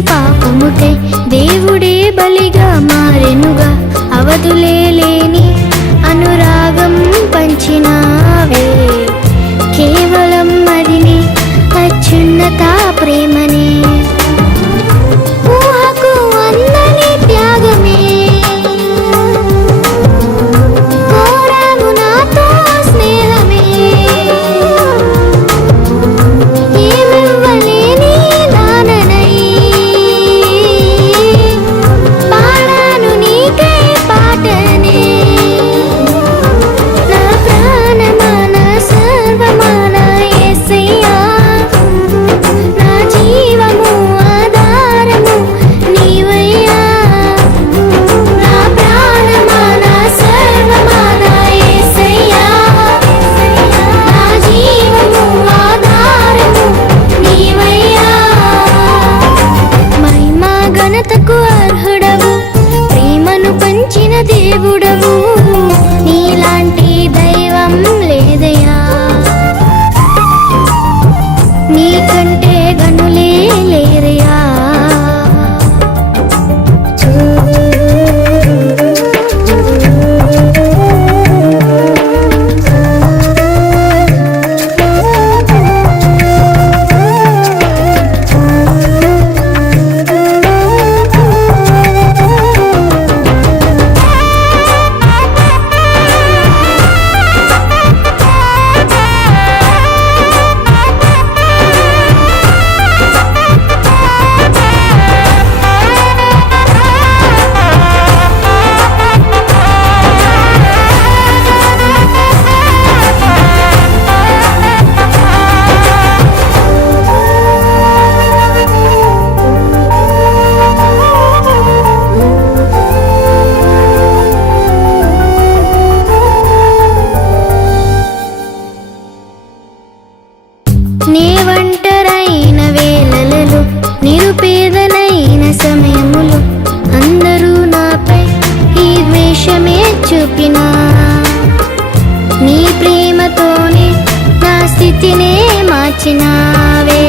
పాపముకై దేవుడే బలిగా మారెనుగా అవధులే లేని అనురాగం పంచినావే. కేవలం అదిని అత్యున్నత ప్రేమ నిరుపేదనైన సమయములు అందరూ నాపై ఈ ద్వేషమే చూపినా. నీ ప్రేమతోనే నా స్థితినే మార్చినావే.